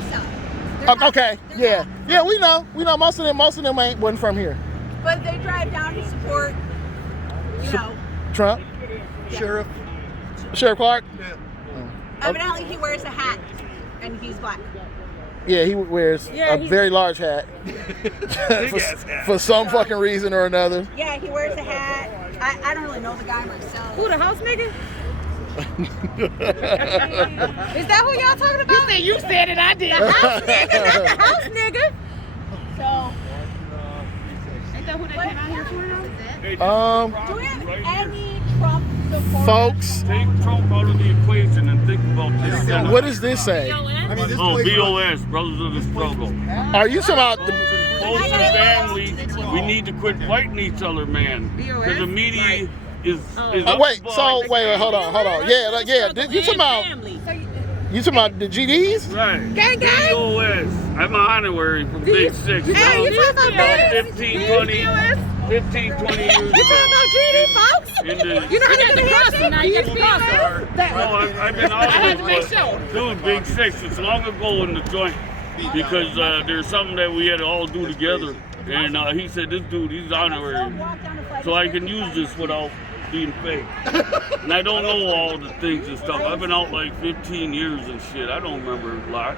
Warwatosa. Okay, yeah. Yeah, we know. We know most of them wasn't from here. But they drive down to support, you know. Trump? Sheriff Clarke? Yeah. Evidently he wears a hat and he's black. Yeah, he wears a very large hat. for some fucking reason or another. Yeah, he wears a hat. I don't really know the guy myself. Who, the house nigga? Is that who y'all talking about? You said it, I did. The house nigga, not the house nigga. So, Ain't that who that came out here for now? do we have any Trump supporters? Folks, Take Trump out of the equation and think about this. what does this say? I mean, this Oh, place BOS, Brothers of the Struggle. Are you talking about the... Folks and family, we need to quit fighting each other, man. Because the media is wait, hold on. Yeah, you talking about the GDs? Right. Gang, gang. BOS. I'm an honorary from Big Six. Hey, you talking about this? 15, 20 years. You talking about GD, folks? You know how to get the handshake? Now you get the crosser. No, I've been out I had to make sure. Dude, Big Six, it's long ago in the joint. Because there's something that we had to all do together. And he said, this dude, he's honorary. So I can use this without being fake. And I don't know all the things and stuff. I've been out like 15 years and shit. I don't remember a lot.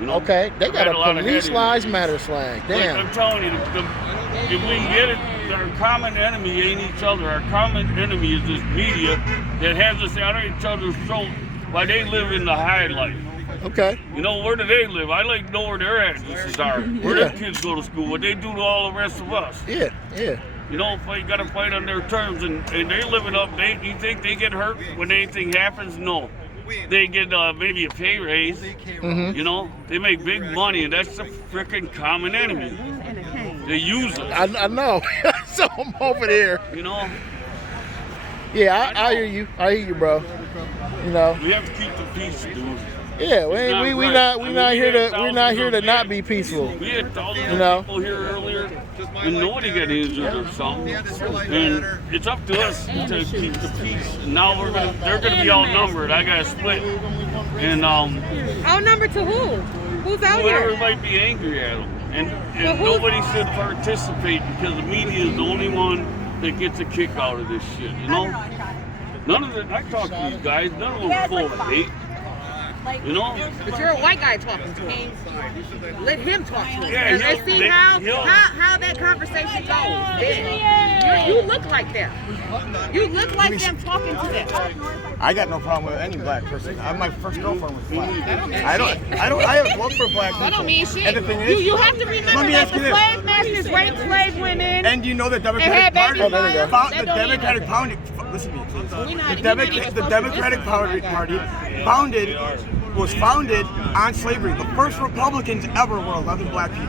You know? Okay, they got I've had a lot of police headaches. lives matter flag. Like, Damn. I'm telling you, if we can get it, our common enemy ain't each other. Our common enemy is this media that has us out of each other's throat while they live in the high life. Okay. You know, where do they live? I like to know where their addresses are, where their kids go to school, what they do to all the rest of us. Yeah. You know, you got to fight on their terms, and they living up. You think they get hurt when anything happens? No. They get maybe a pay raise. Mm-hmm. You know, they make big money, and that's the freaking common enemy. They use us. I know. So I'm over there. You know, Yeah, I hear you. I hear you, bro. You know. we have to keep the peace, dude. Yeah, we're not here to not be peaceful. We had thousands You know? of people here earlier, and nobody got injured or something. And it's up to us to keep the peace. And now they're gonna be outnumbered. I got split, and Outnumbered to who? Who's out whoever here? might be angry at them, and nobody should participate because the media is the only one that gets a kick out of this shit. You know, none of it. I talk to these guys. None of them are full of hate. You know? But you're a white guy talking to him. Let him talk to him. Yeah, And let's see how that conversation goes. Yeah. You look like them. You look like them talking to them. I got no problem with any black person. My first girlfriend was black. I have love for black people. I don't mean shit. And the thing is, You have to remember let me that ask the you this. slave masters raped slave women. And you know the Democratic had Party, babies by them. That the don't Democratic mean Party, listen to me, please. The The Democratic Party was founded on slavery. The first Republicans ever were 11 black people.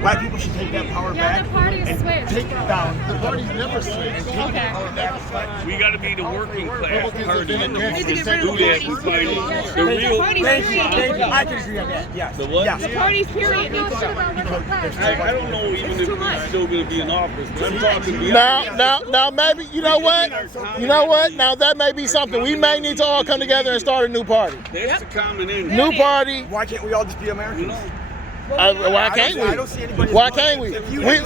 Black people should take that power back the party is and switched. take it down. The party's never switched. Okay. We got to be the working class party. We need to get rid of Do the that. parties. The real. Thank you. I can agree on that. Yes. The what? Yes. The parties, period, need to go. I don't know even if he's still going to be in office. But I'm talking beyond. Now, maybe you know what? Now that may be something. We may need to all come together and start a new party. That's the common enemy. New party. Why can't we all just be Americans? Why can't I don't see we? anybody. Why can't we?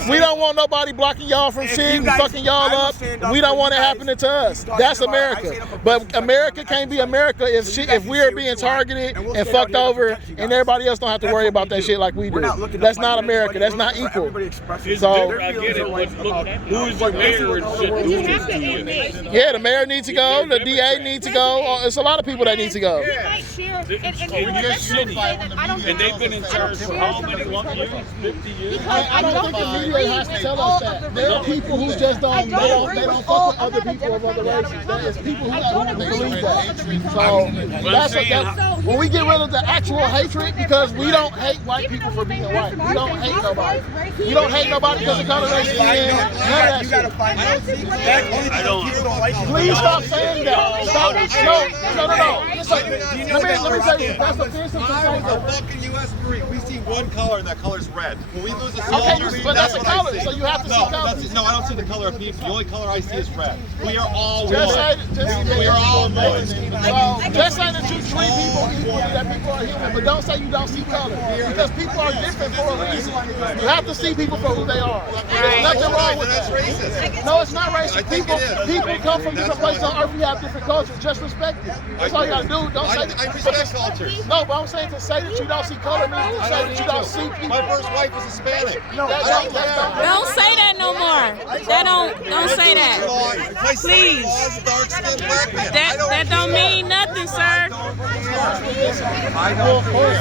We don't want nobody blocking y'all from If shit you and guys- fucking y'all I will up. stand up We for don't want it you guys. happening to us. You That's talking about- I America. stand up for But people. America can't be America if So you guys we're can say being what you want, targeted and we'll and stand out fucked here to over, protect you and guys. everybody else don't have to That's worry what about we that do. shit like we We're do. not looking to That's fight not anybody. America. That's We're not looking for equal. everybody expressing It's So- different. I get it. But look, who is your mayor and shit? Who is this to you? Yeah, the mayor needs to go. The DA needs to go. It's a lot of people that need to go. We might share, and Your let's not city. say that I don't And they've been in charge for how many years? 50 years? Because I don't think the agree media has to with tell all us of that. the There are people who just don't, they don't fuck with other people of other races. There's people who believe that. So that's when we get rid of the actual hatred, because we don't hate white people for being white. We don't hate nobody. We don't hate nobody because of color, race, skin, none of that You gotta shit. find out. Only because people don't like you. Please stop saying that. Stop. No. Listen, let me say this. That's offensive to say I'm a that. fucking U.S. Marine. We see one one color, and that color's red. When we lose a Okay, soldier, but that's a what I color, see. so you have to see colors. No, I don't see the color of people. The only color I see is red. We are all one. We are all one. Just say that you treat people equally, that people are human, but don't say you don't see color. Because people are different for a reason. You have to see people for who they are. There's nothing wrong with that. Racist. No, it's not racist. People come from different places on earth. We have different cultures. Just respect it. That's all you gotta do. Don't say I respect cultures. No, but I'm saying to say that you don't see color means to say that you don't see people. My first wife was Hispanic. No, Don't say that no more. Don't say that. Please. That don't mean nothing, sir.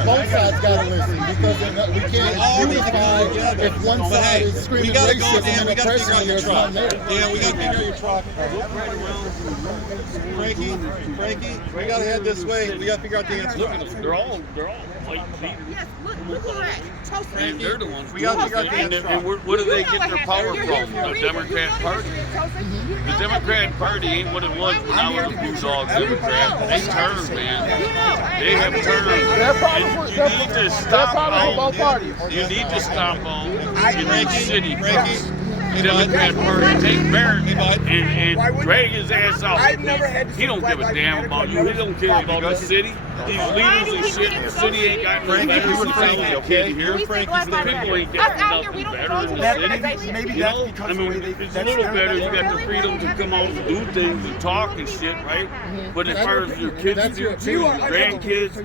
Both sides gotta listen because we can't unify if one side is screaming racism and a person there's none there. Yeah, we gotta figure out your truck. Frankie, we gotta head this way. We gotta figure out the answer. Look at them. They're all white people. Yes, look who that. And they're the ones. We gotta figure out the and answer. where do they get their power from? The Democrat Party. The Democrat Party ain't what it was when I was a Bulldog Democrat. They turned, man. They have turned. You need to stop out. You need to stop out in that city. Democrat Party, take Barrett and drag his ass out. He don't give a damn about you. He don't care about the city. These leaders and shit. The city ain't got no better than okay here. The people ain't getting nothing better in the city. Maybe You know? I mean, it's a little better. You got the freedom to come out and do things and talk and shit, right? But as far as your kids, your grandkids,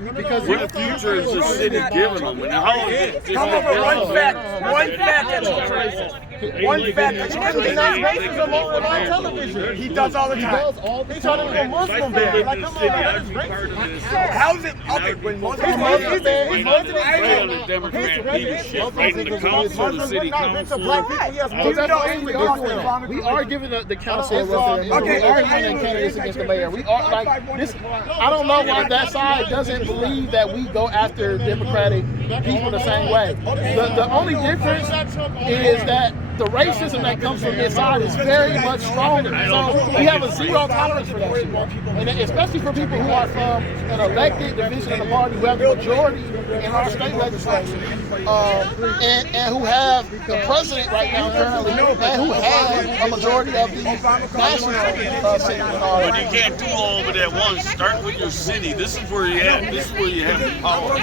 what the future is the city giving them? And how is it? Come up with one fact that's racist. One fact that's racism on television. He does all the time. He's trying to be a Muslim ban. Like, come on, that's racist. How's it? Okay, when Muslims the Democrat leadership, right in the council, the city council. We are giving the council a referendum. We are running candidates against the mayor. We are like this. I don't know why that side doesn't believe that we go after Democratic people the same way. The only difference is that the racism that comes from this side is very much stronger. So we have a zero tolerance for that shit. And especially for people who are from an elected division of the party who have the majority in our state legislature and who have the president right now currently and who have a majority of the national city. But you can't do all of it at once. Start with your city. This is where you at. This is where you have the power.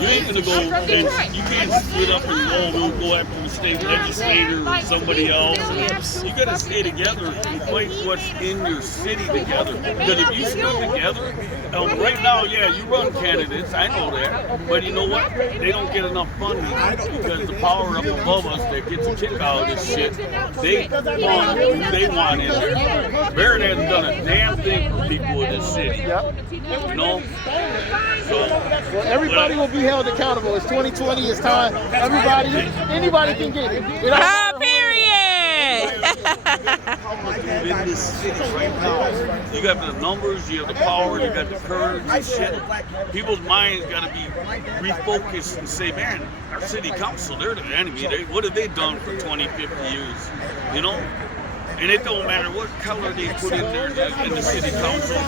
You ain't gonna go and you can't split up and go after the state legislature or somebody else. You gotta stay together and fight what's in your city together. Because if you split together, right now, yeah, you run candidates, I know that. But you know what? They don't get enough funding because the power up above us that gets a kick out of this shit, they want who they want in there. Barrett hasn't done a damn thing for people in this city. You know? So, well, everybody will be held accountable. It's 2020. It's time. Anybody can get it. Period. in this city right now, you got the numbers, you have the power, you got the courage and shit. People's minds got to be refocused and say, man, our city council, they're the enemy. What have they done for 20, 50 years? You know? And it don't matter what color they put in there in the city council.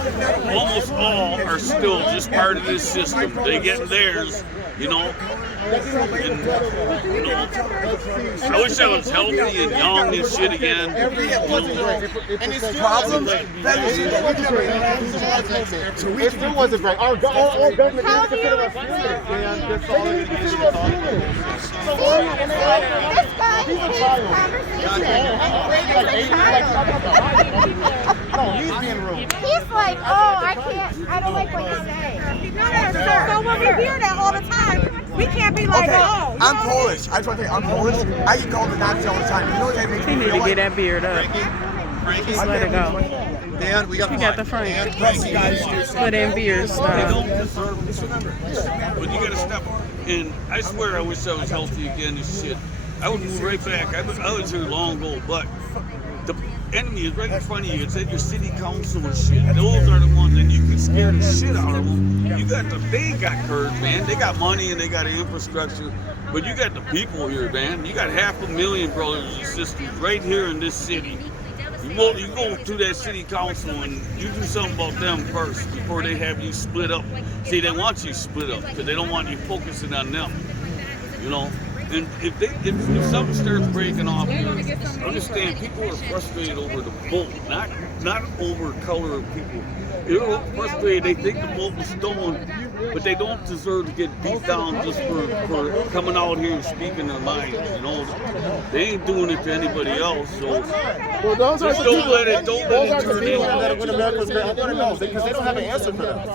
Almost all are still just part of this system. They get theirs, you know. And, you know, I wish I was healthy and young and shit again. And it's problems it wasn't great. Our government didn't consider us humans. They didn't consider us humans. He's a child. He's like, oh, I don't like what you say. So when we hear that all the time, we can't be like, oh. I'm Polish. I just want to tell you, I'm Polish. I get called the Nazi all the time. You know what that makes me feel like? He need to get that beard up. Frankie, Just let it go. Dan, we got He got the front. Dan, Split in beard They style. don't deserve this. But you gotta step up. And I swear I wish I was healthy again and shit. I would move right back. I was here long ago, but the enemy is right in front of you. It's at your city council and shit. Those are the ones that you can scare the shit out of them. They got courage, man. They got money and they got infrastructure. But you got the people here, man. You got 500,000 brothers and sisters right here in this city. You go to that city council and you do something about them first before they have you split up. See, they want you split up because they don't want you focusing on them. You know, and if something starts breaking off here, understand people are frustrated over the boat, not over color of people. They're frustrated. They think the boat was stolen, but they don't deserve to get beat down just for coming out here and speaking their minds. You know, they ain't doing it to anybody else. So Well, those are just the don't people. let it Those are turn the people into. When America's great, I want to know because they don't have an answer for that.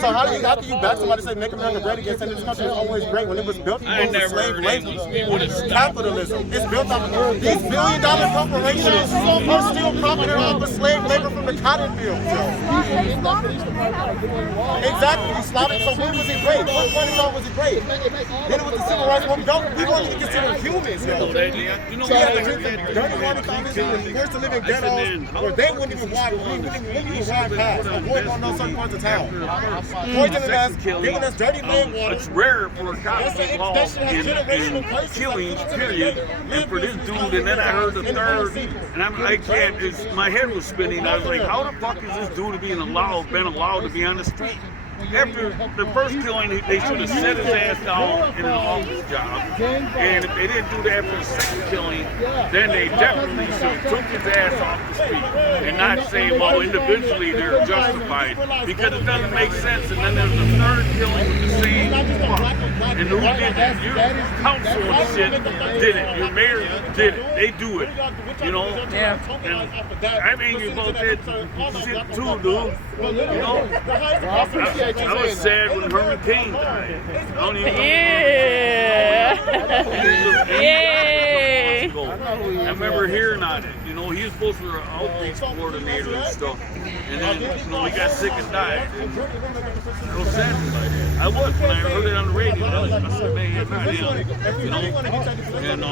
So how can you back somebody say make America great again? Saying this country is always great when it was built I on never slave heard labor, English. What is capitalism. It's built on these billion-dollar corporations are still profiting off the slave labor from the cotton fields. Exactly, you slaughtered. So when was it great? What point in time was it great? Then it was the civil rights movement. We weren't even considered humans. You know We what? had to drink the dirty water fountains and forced to live in ghettos where they wouldn't even walk. We wouldn't even walk past. Avoid going on certain parts of town. Poisoning us, giving us dirty leg water. It's rare for a cop to get involved in killings, period. And for this dude, and then I heard the third, and I can't. My head was spinning. I was like, how the fuck is this dude been allowed to be on the street? After the first killing, they should have set his ass down in an office job. And if they didn't do that for the second killing, then they definitely should have took his ass off the street and not say, well, individually they're justified, because it doesn't make sense. And then there's the third killing with the same fuck. And who did it? Your council and shit did it. Your mayor did it. They do it. You know? Yeah. And I mean, you both did shit too, dude. You know? I was sad when Herman Cain died. I don't even know. Yeah. I remember hearing on it. You know, he was supposed to be an outreach coordinator and stuff. And then, you know, he got sick and died. And I was sad about it. I was when I heard it on the radio. I said, man, it's not him. You know? And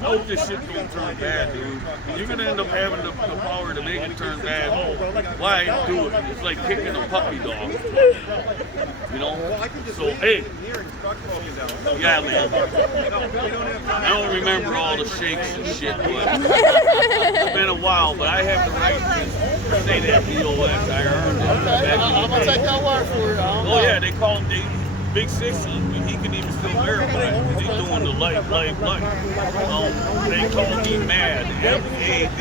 I hope this shit don't turn bad, dude. You're gonna end up having the power to make it turn bad. Why do it? It's like kicking a puppy dog. You know? So, hey. Yeah, man. I don't remember all the shakes and shit, but it's been a while, but I have the right to say that BOS. I earned it. I'm gonna take that word for it. Oh, yeah, they call him Big 60. He can even still verify it. He's doing the life. They call me Mad, M-A-D.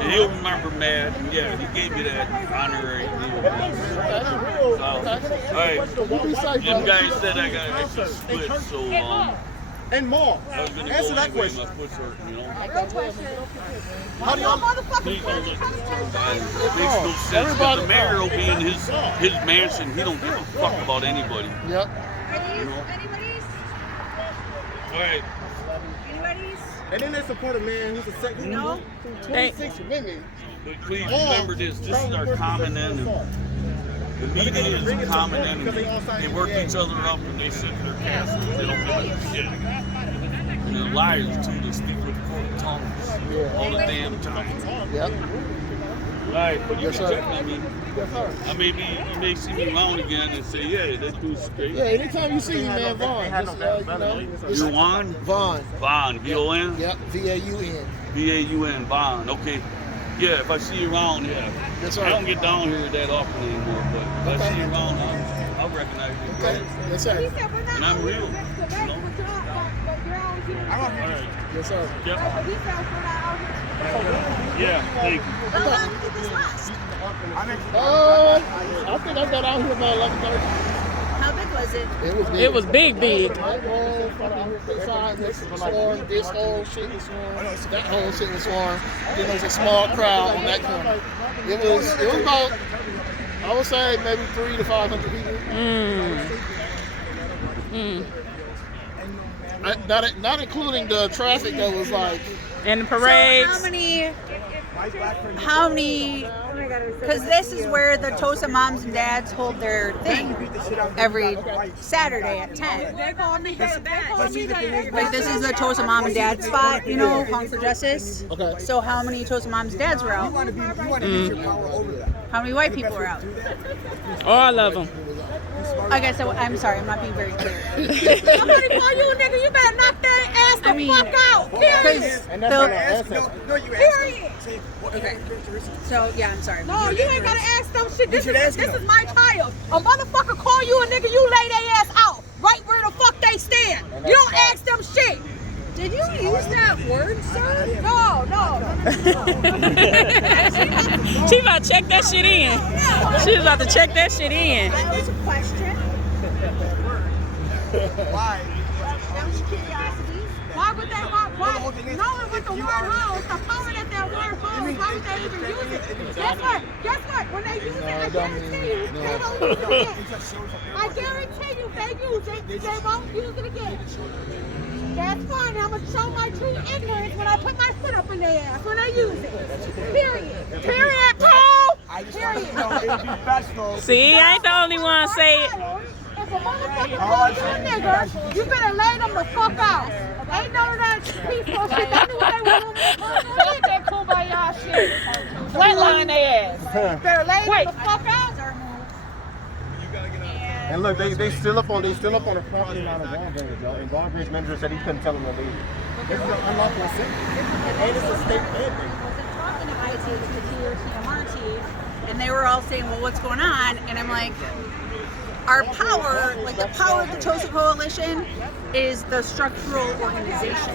And he'll remember Mad. Yeah, he gave me that honorary deal. So, all right. Them guys said I got an extra split, so And more. I was gonna Answer go that anyway. question. My foot's hurting, you know. Real question. How do y'all Please don't let it turn bad. It makes no sense. Because the mayor will be in his mansion. He don't give a fuck about anybody. Yep. Anybody's? All right. Anybody's? And then they support a man who's a second. No. 26 women. But please remember this. This is our common enemy. The media is a common enemy. They work each other up and they sit in their castles. They don't give a shit. And they're liars too. They speak with forked tongues all the damn time. Yep. Right, but you Yes, can sir. check on me. Yes, sir. You may see me around again and say, yeah, that dude's straight. Yeah, anytime you see me, man, Vaughn. Just, You're Juan? Vaughn. Vaughn, V-O-N? Yep, V-A-U-N. V-A-U-N, Vaughn, okay. Yeah, if I see you around, yeah. Yes, sir. I don't get down here that often anymore, but if I see you around, I'll recognize you. Okay. Yes, sir. And I'm real, you know? All right. Yes, sir. Yep. Yeah, thank you. I think I got out here about 11:30. How big was it? It was big. Big. That whole side was swarm. This whole shit was swarm. That whole shit was swarm. Then there was a small crowd on that corner. It was about, I would say, maybe 300 to 500 people. Not including the traffic that was like. And the parades. How many, because this is where the Tosa moms and dads hold their thing every Saturday at 10. Like this is the Tosa mom and dad spot, you know, Hung for Justice. Okay. So how many Tosa moms and dads were out? How many white people were out? All of them. Okay, so I'm sorry, I'm not being very clear. Somebody call you a nigga, you better knock that ass the fuck out. Period. Period. Okay. So yeah, I'm sorry. No, you ain't gotta ask them shit. This is my child. A motherfucker call you a nigga, you lay their ass out. Right can't. You don't ask them shit. Did you use that word, sir? No. She about to check that shit in. She was about to check that shit in. That was a question. Why? That was curiosity. Why would they, knowing what the word holds, the power that word holds, why would they even use it? Guess what? When they use it, I guarantee you, they won't use it again. I guarantee you, they use it, they won't use it again. That's fine. I'm going to show my true ignorance when I put my foot up in their ass, when I use it. Period. Period, Paul! I just want to know it'd be professional. See, I ain't the only one say it. If a motherfucker calls you a nigger, you better lay them the fuck out. Ain't none of that peaceful shit. They knew what they were doing. Fuck that kumbaya shit. Flatline their ass. Better lay them the fuck out. And look, they still up on the property line of Walgreens, y'all. And Walgreens manager said he couldn't tell them to leave. This is an unlawful assembly. And it's a state mandate. Talking to IT, the TMRT, and they were all saying, well, what's going on? And I'm like, our power, like the power of the TOSA Coalition is the structural organization.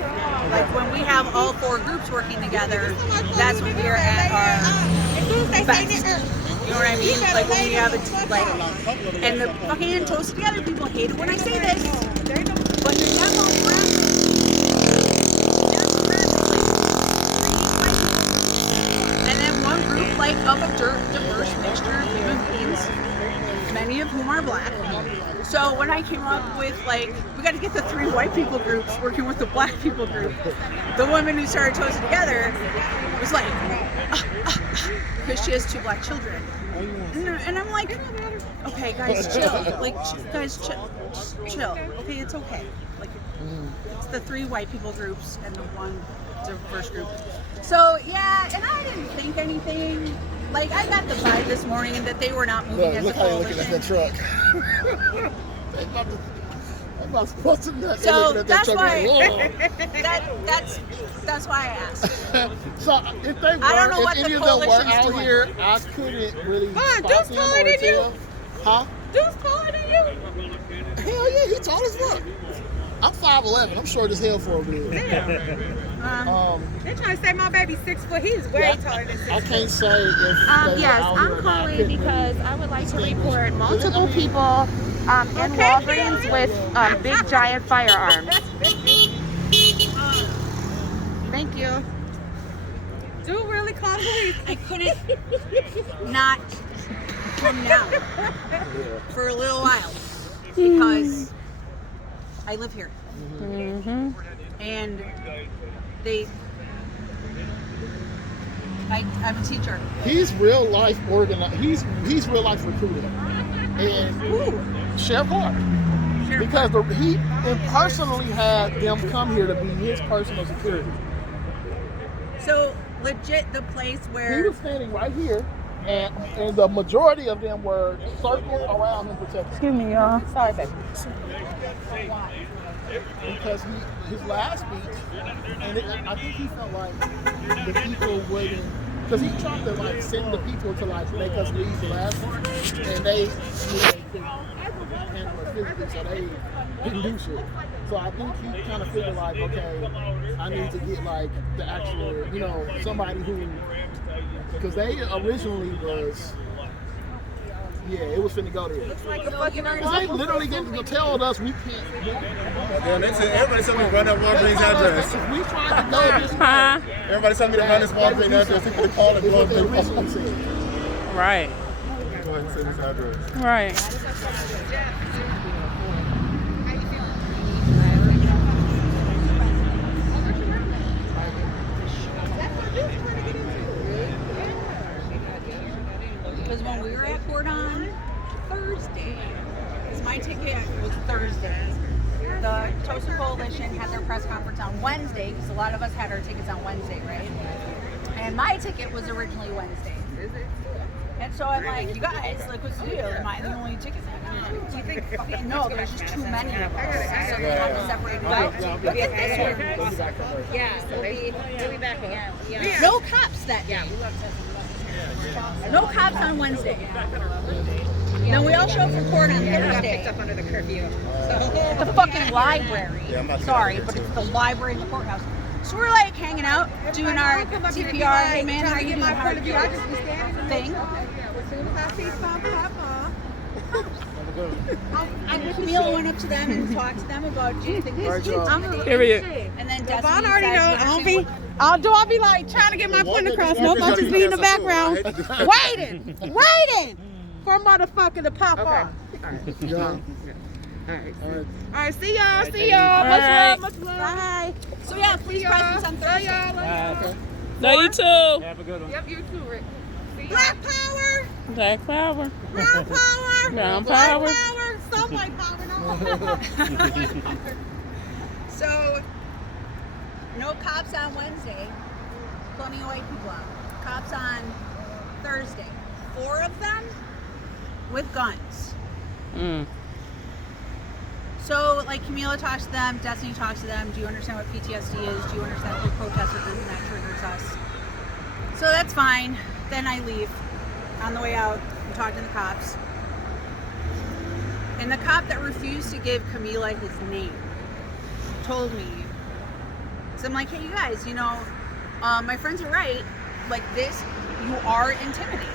Like when we have all 4 groups working together, that's when we are at our best. You know what I mean? Like when we have and the fucking TOSA Together people hate it when I say this, but they're of a diverse mixture of human beings, many of whom are black. So when I came up with we got to get the 3 white people groups working with the black people group, the woman who started TOSA Together was like, because she has 2 black children. And I'm like, okay, guys, chill. Chill. Okay, it's okay. It's the 3 white people groups and the 1 diverse group. So yeah, and I didn't think anything. I got the vibe this morning that they were not moving as a coalition. Look at that truck. I'm not supposed to not so at that's that why. truck That's why I asked. So if they were, I don't know what if the any of them were coalition's out doing. here, I couldn't really. Deuce taller than you? Huh? Deuce taller than you? Hell yeah, he tall as fuck. I'm 5'11". I'm short as hell for a dude. They're trying to say my baby's 6 foot. He's way taller than 6 foot. I can't say if they were Yes, out I'm here or not. calling because I would like to report multiple people in Walgreens with big giant firearms. Thank you. Do really call the police. I couldn't not come down for a little while because I live here. Mm-hmm. And I'm a teacher. He's real life organized. He's real life recruiting. And Sheriff Clarke. Because he personally had them come here to be his personal security. So legit the place He where was standing right here, and the majority of them were circled around him protecting. Excuse me, y'all. sorry baby. Because his last speech, and I think he felt like the people wouldn't, because he tried to send the people to make us leave the last one, and they couldn't handle it physically, so they didn't do shit. So I think he kind of figured okay, I need to get the actual, somebody who, because they originally was. Yeah, it was finna go there. Looks like a fucking They literally told us we can't. Yeah, they said everybody told me to run that Walgreens address. If we tried to go this way, Everybody told me to run this Walgreens address. They could have called and blown they through. originally said. Right. Go ahead and send this address. Right. Because when we were at court on Thursday, because my ticket was Thursday, the TOSA Coalition had their press conference on Wednesday, because a lot of us had our tickets on Wednesday, right? And my ticket was originally Wednesday. And so I'm like, you guys, what's the deal? Am I the only ticket? Do you think? Okay, no, there's just too many of us. So they have to separate it out. Look at this one. Yeah, so they'll be back on. Yeah. No cops that day. No cops on Wednesday. Then we all show up for court on Thursday. Up under the curfew. At the fucking library. Sorry, but it's the library in the courthouse. So we're like hanging out, doing our TPR. Hey man, how you doing? How are you? Thing. As soon as I see something happen. And Camille went up to them and talked to them about, do you think this is intimidating? Period. And then Well, Destiny I already said, know. "You understand what-" I'll be like trying to get my point across. Nope, I'll just be in the background, waiting for a motherfucker to pop off. All right, see y'all. Right. Much love. Bye. So yeah, please presence on Thursday. No, you too. Have a good one. Yep, you too, Rick. Black power, Black power. brown power, Brown white power. power, some white power, no. So, no cops on Wednesday. Plenty of white people out. Cops on Thursday. 4 of them with guns. Mm. So, like, Camila talks to them, Destiny talks to them. Do you understand what PTSD is? Do you understand who protested this and that triggers us? So that's fine. Then I leave. On the way out, I'm talking to the cops. And the cop that refused to give Camila his name told me. So I'm like, hey, you guys, you know, my friends are right. Like this, you are intimidating.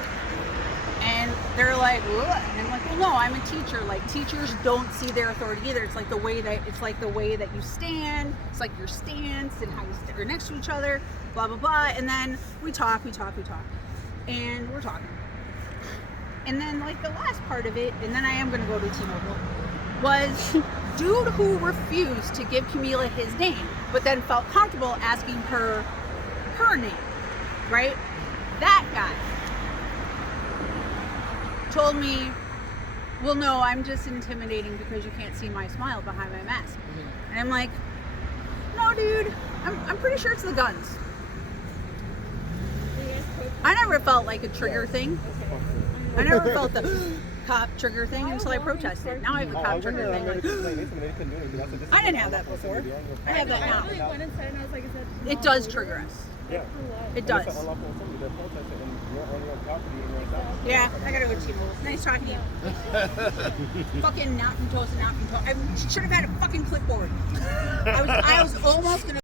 And they're like, what? And I'm like, well, no, I'm a teacher. Like teachers don't see their authority either. It's like the way that you stand. It's like your stance and how you are next to each other. Blah blah blah. And then we talk, and we're talking. And then like the last part of it, and then I am gonna go to T-Mobile, was dude who refused to give Camila his name, but then felt comfortable asking her name, right? That guy told me, well, no, I'm just intimidating because you can't see my smile behind my mask. And I'm like, no, dude, I'm pretty sure it's the guns. I never felt like a trigger thing. I never felt the cop trigger thing until I protested. Now I have a cop trigger thing. Like, I didn't have that before. I have that now. It does trigger us. It does. Yeah, I gotta go to T-Mobile. Nice talking to you. Fucking not from Toast and not from Toast. I should have had a fucking clipboard. I was almost gonna.